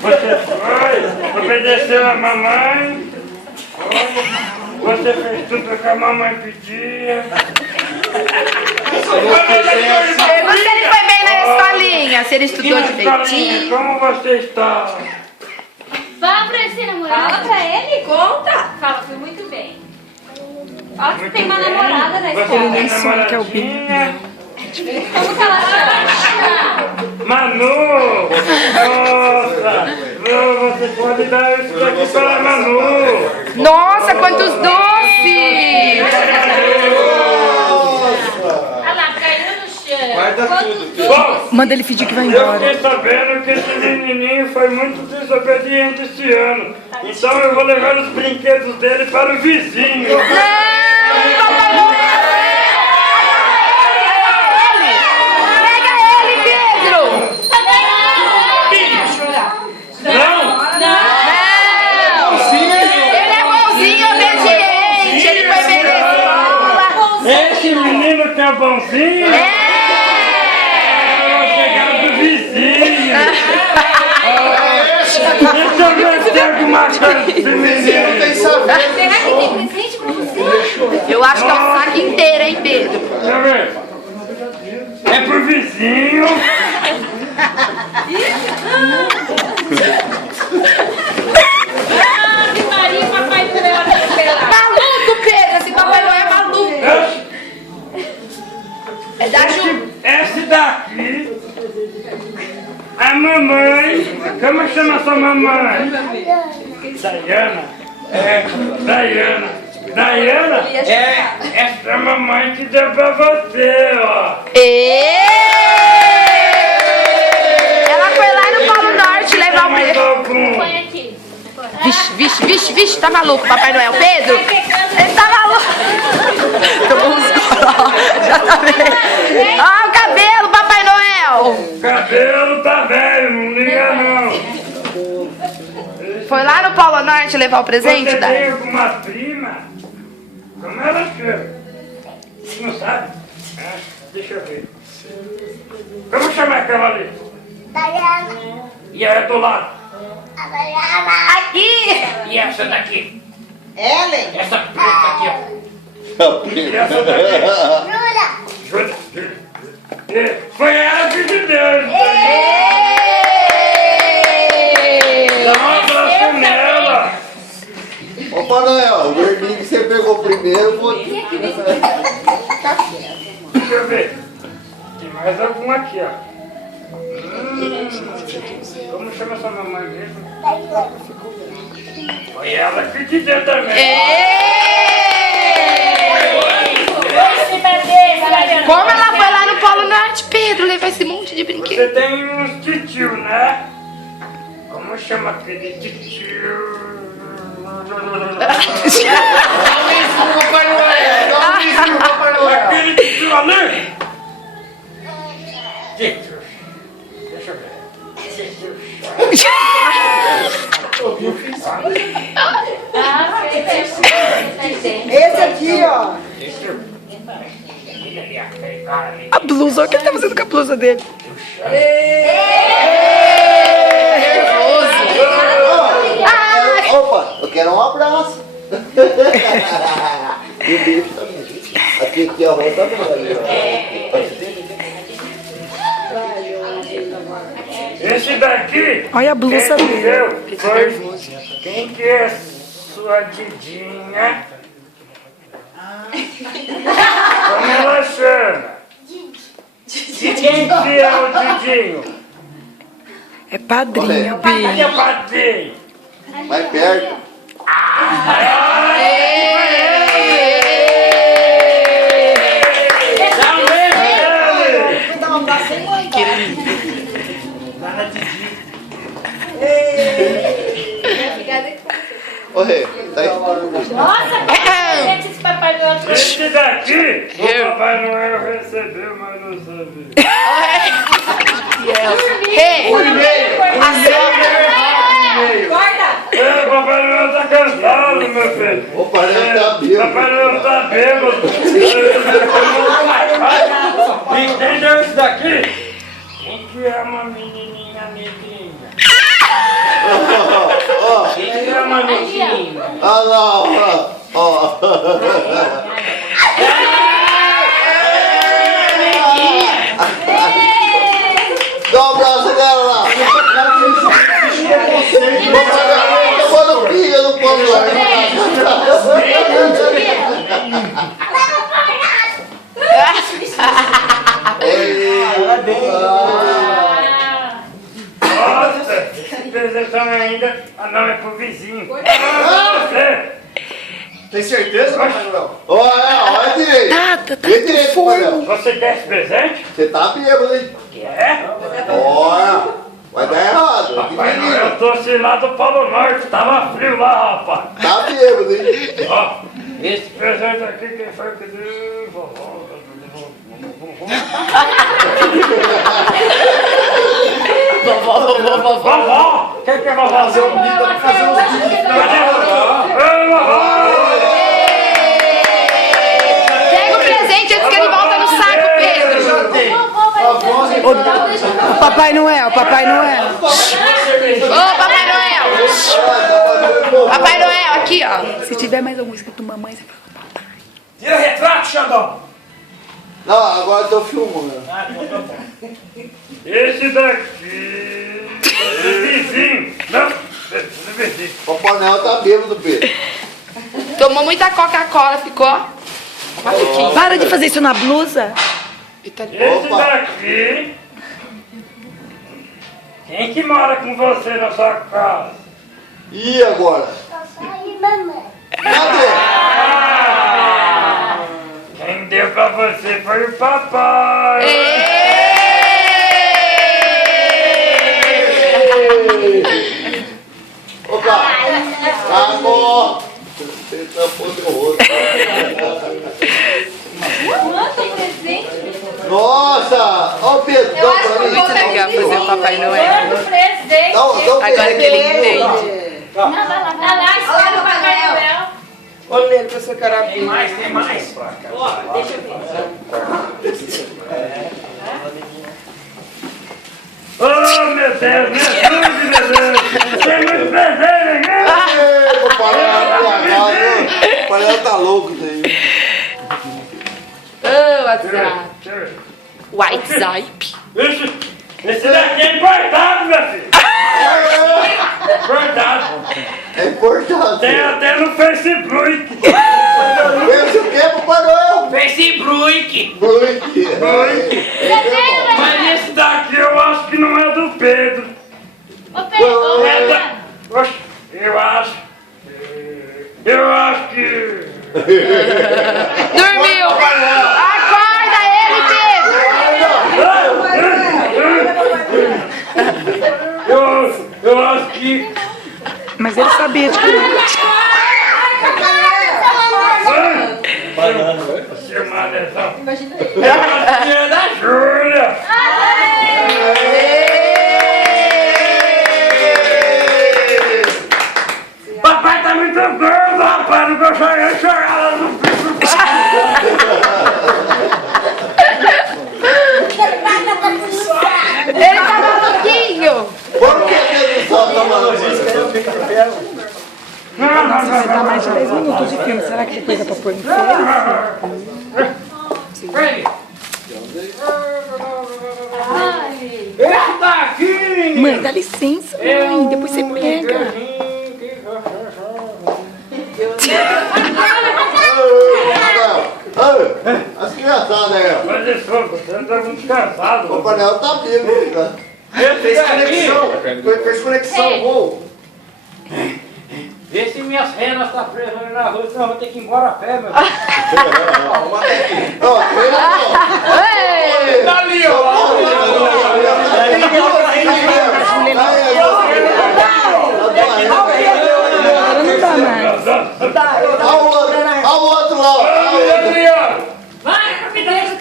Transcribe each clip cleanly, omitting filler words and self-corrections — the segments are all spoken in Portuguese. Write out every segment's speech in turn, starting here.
Você foi, obedeceu a mamãe. Você fez tudo que a mamãe pedia. Pergunta se ele foi bem na escolinha, se ele estudou direitinho. Como você está? Fala pra esse namorado. Fala pra ele, conta. Fala, foi muito bem. Fala que tem uma namorada na Você escola. tem que é o namoradinha? Como que ela chama? Manu! Nossa! Você pode dar isso daqui para a Manu! Nossa, quantos doces! Olha lá, caiu no chão. Guarda tudo. Bom, Manda ele fingir que vai eu embora. fiquei sabendo que esse menininho foi muito desobediente esse ano. Então eu vou levar os brinquedos dele para o vizinho. Papai Noel! Pega ele, Pedro! Não! Não! Ele é bonzinho, obediente! Ele foi bem na escola! Esse menino que é bonzinho é o chegado do vizinho. Deixa eu ver se tem alguma coisa desse menino. Será que tem presente pra você? Eu acho que é um saco inteiro, hein, Pedro? Deixa eu ver. É pro vizinho. Ave Maria, Papai Noel atropelado. Maluco, Pedro! Esse Papai Noel é maluco! É da Ju. Esse daqui, a mamãe, como chama sua mamãe? Daiana. É, Daiana. Daiana é essa mamãe que deu pra você, ó. Ela foi lá no Polo Norte levar o Mais presente. algum? Põe aqui. Vixe, tá maluco, Papai Noel. Pedro, ele tá maluco. Tomou uns goró, já tá vendo. Ah, o cabelo, Papai Noel. O cabelo tá velho, não liga não. Foi lá no Polo Norte levar o presente, Você tem Dai? alguma prima? Como ela chama? Não sabe? Ah, deixa eu ver. Como chama aquela ali? Daiana. E a do lado? A Daiana. Aqui. E essa daqui? Ellen. Essa preta aqui, ó. E essa daqui? Jura. Júlia. Foi ela que te deu. Dá um abraço nela. Ô Noel, o verdinho que você pegou primeiro, vou... Deixa eu ver. Tem mais algum aqui, ó. Como chama sua mamãe mesmo? Foi ela que te deu também. Como ela foi lá no Polo Norte, Pedro, levar esse monte de brinquedo? Você tem uns titio, né? Como chama aquele titio? Aquele titio ali? Titio. Deixa eu ver. Esse aqui, ó. A blusa, olha o que ele tá fazendo com a blusa dele. Opa, eu quero um abraço. E um beijo também. Aqui a roupa também. Esse daqui. Olha a blusa quem dele. deu foi quem que é sua Didinha? Como ela chama? E quem que é o Didinho? É padrinho, Quem Bi. é o padrinho? Mais perto. Dá um beijo nele! Não, dá sem mãe. Ô Rê, tá aí. Nossa, presente esse Papai Noel trouxe. Esse daqui, o Papai Noel recebeu, mas não sabia. Ei, Guarda. É, Papai Noel tá cansado, meu filho. O Papai Noel tá bêbado. Papai Noel tá bêbado. Entendeu isso daqui? Quem que é uma menininha neguinha? Manuzinho. Ah, não. Ó. Dá um abraço dela lá. Quando pilha no pano lá. Nossa, esse presentão ainda. Ah, não, é pro vizinho. É você. Tem certeza, Manuel? Olha direito. Tá Vê direito, Manuel. Você quer esse presente? Você tá bêbado, hein? Quer? Olha. Vai dar errado. Papai Noel, eu trouxe lá do Polo Norte. Tava frio lá, rapaz. Tá bêbado, hein? Ó, esse presente aqui, quem foi que deu? Vovó. Vovó! Quem que é vovó? Fazer um bico, fazer uns bicos. Ei, vovó! Pega o presente antes que ele volta no saco, Pedro. Papai Noel, Papai Noel. Ô, Papai Noel. Papai Noel, aqui, ó. Se tiver mais alguma escrito mamãe, você fala. Tira retrato, Xandão! Não, agora eu tô filmando. Esse daqui é vizinho. Não, é vizinho. O Papai Noel tá bêbado, Pedro. Tomou muita Coca-Cola, ficou maluquinho. Para de fazer isso na blusa. Esse daqui... Quem que mora com você na sua casa? E agora? Cadê? Quem deu pra você foi o papai. Opa! Acabou! Você tá poderoso. Quanto presente? Nossa! Ó o Pedro, dá pra mim. Muito legal fazer o Papai Noel. Quanto presente? Dá um Agora que ele entende. Tá lá, escolhe o Papai Noel. Olha ele com essa cara. Tem mais. Deixa eu ver. Oh, meu Deus, meu Deus, meu Deus. Tem muito presente aqui. Ei, Papai Noel tá louco isso aí. Ô, WhatsApp. Deixa eu ver. WhatsApp. Esse daqui é importado, meu filho. Importado. É importante. Tem até no Facebook. Esse o quê, Papai Noel? Facebook. Bruique. Mas esse daqui eu acho que não é do Pedro. Ô, Pedro, É da... Oxe, eu acho que... Dormiu. Acorda ele, Pedro. Eu acho que... Mas ele sabia de que... Você é uma lesão. Eu acho que é da Júlia. Papai tá muito gordo, rapaz. Não consegue enxergar ela no bico. Ele tá maluquinho. Por que ele só tá maluco? Vai dar mais de 10 minutos de filme. Será que depois é pra pôr no filme? Frank. Esse daqui... Mãe, dá licença, mãe. Depois você pega. As criançadas aí, ó. Mas isso, você tá muito cansado. O Papai Noel tá bêbado, né? Fez conexão. Fez conexão, gol. Vê se minhas renas estão presas ali na rua, senão eu vou ter que ir embora a pé, meu. Ó, treina não. Ei. Tá ali, ó. Olha o outro lá, ó. vai, rapidez, o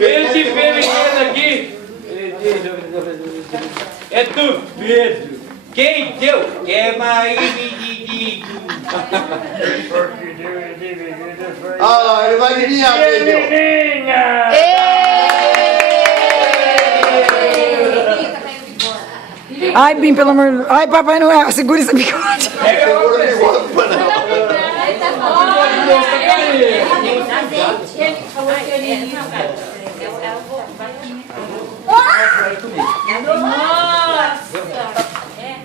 Esse feminino aqui é do Pedro. Quem deu? É mais Ah, ele vai adivinhar quem deu. Menininha! Bichinha! Ai, Bim, pelo amor... Ai, Papai Noel, segura esse bigode. Segura de volta pra não.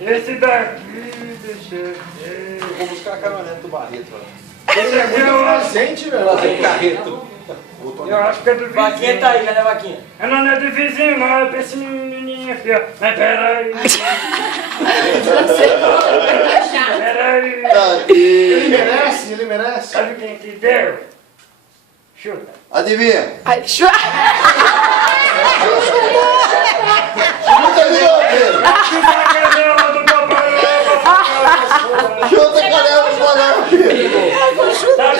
Esse daqui, deixa eu ver. Vou buscar a caminhonete do Barreto. Esse aqui eu acho, Gente, velho. Fazer carreto. eu acho que é do Vaquinha vizinho. tá aí, cadê a vaquinha? Não é do vizinho, não, é pra esse menininho aqui, ó. Mas peraí. Peraí. Ele merece, ele merece. Sabe quem que deu? Chuta. Adivinha? Ai, Chuta de novo, Pedro. Chuta a cadela do Papai Noel. Chuta a canela do Papai Pedro. Sabe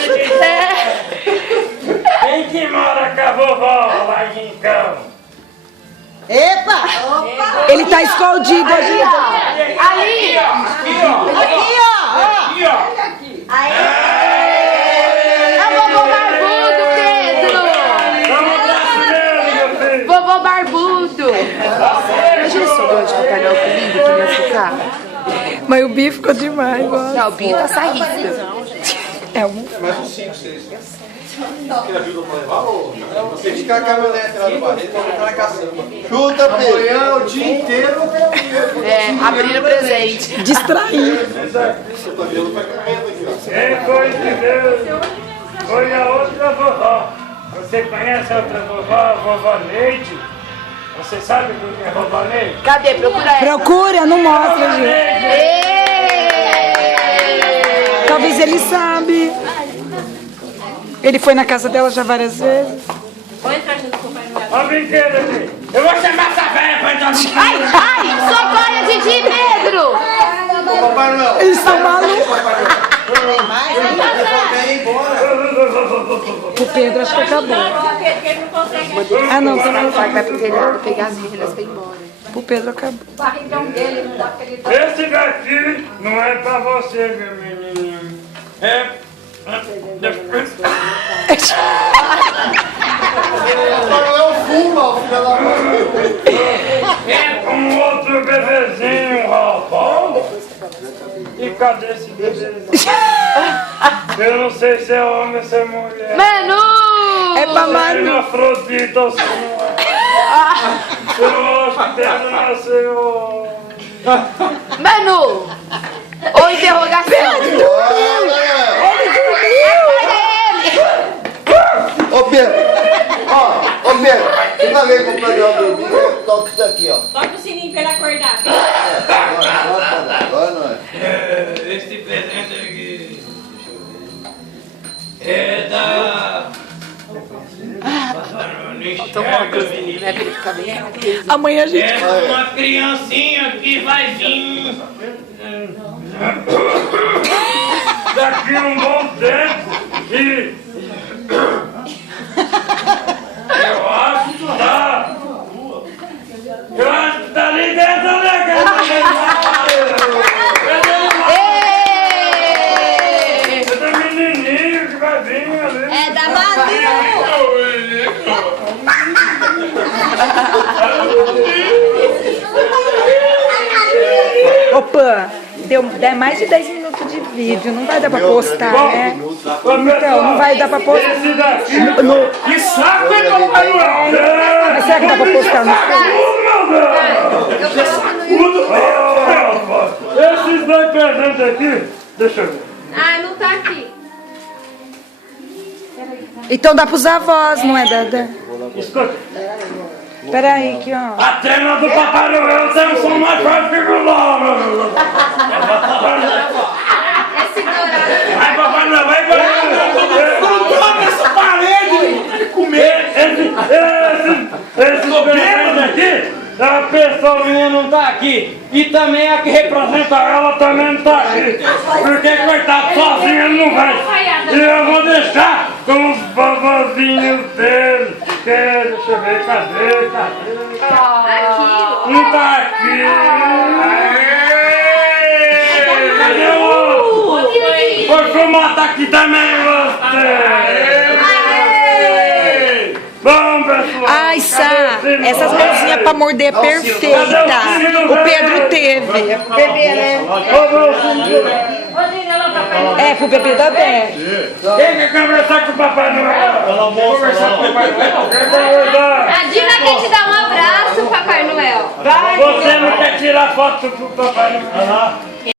quem que mora com a vovó lá em Rincão? Ele tá escondido ali. ali! É o vovô barbudo, Pedro! Vamos abraço dele, meu filho. Vovô barbudo! Imagina se o de Papai Noel comigo que ia ficar. Mas o Bim ficou demais, ó. Não, o Binho tá saindo. É um... Mais uns 5, 6. Quer ajuda pra levar ou? Você ficar a caminhonete lá do Barreto, vamos entrar na caçamba. Chuta, Pedro. Amanhã o dia inteiro. É, abrindo presente. Distraído. Seu cabelo vai comendo aqui, ó. Quem foi que deu? Foi a outra vovó. Você conhece a outra vovó, a vovó Neide? Você sabe quem é a vovó Neide? Cadê? Procura ela. Procura, não mostra, gente. Ê! Talvez ele sabe. Ele foi na casa dela já várias vezes. Vou entrar junto com o Papai Noel. Olha o brinquedo aqui. Eu vou chamar essa velha pra entrar no Ai, ai! Socorre a Didi, Pedro! Papai Noel. Eles estão malucos. O Pedro acho que acabou. Porque ele não consegue. Ah, não, também Vai pro telhado pegar as meninas pra ir embora. o Pedro acabou. O barrigão dele não dá pra ele. Esse daqui não é pra você, meu menininho. É... Papai Noel fuma, filho da puta. É um outro bebezinho, rapaz. E cadê esse bebezinho? Eu não sei se é homem ou se é mulher. Manu! É pra Se é Manu. Afrodita ou se não é. Eu acho que deve nascer o... Manu! Ou interrogação? Ele dormiu. Ô, Pedro. Ó, ô, Pedro. Você vai ver como o Papai Noel dormiu? Toca isso aqui, ó. Toca o sininho pra ele acordar. Agora não é. Este presente aqui. É da. Né, pra ele ficar bem. Amanhã a gente... É uma criancinha que vai vir. Daqui um bom tempo e... Eu acho que tá... Eu acho que tá ali dentro da casa. É do menininho que vai vir ali. É da Manu. Opa, deu mais de 10 minutos de vídeo, não vai dar pra postar, né? Então, não vai dar pra postar. Esse daqui... Que saco é Papai Noel, né? Mas será que dá pra postar no Esses dois presentes aqui, deixa eu ver. Ai, não tá aqui. Então dá pros avós, não é, Dada? Escuta, Peraí, aqui, ó. a tela do Papai Noel tem um som mais forte que o Lolo. Esse dourado. Vai, Papai Noel, vai, Papai Noel. Gruda nessa parede! Comer! Esse presente aqui, a pessoa não tá aqui. E também a que representa ela também não tá aqui. Porque, coitado, sozinha ele não vai. E eu vou deixar com os vovozinhos dele. Que, deixa eu ver, cadê? Aqui. Não tá aqui. Cadê o outro? Vou matar aqui também você. menino? Essas mãozinhas pra morder é perfeita. O Pedro teve. Bebê, né? É, pro bebê da Bé. Quem quer conversar com o Papai Noel? Conversar com o Papai Noel? Quer conversar? A Dina quer te dar um abraço, Papai Noel. Você não quer tirar foto pro Papai Noel?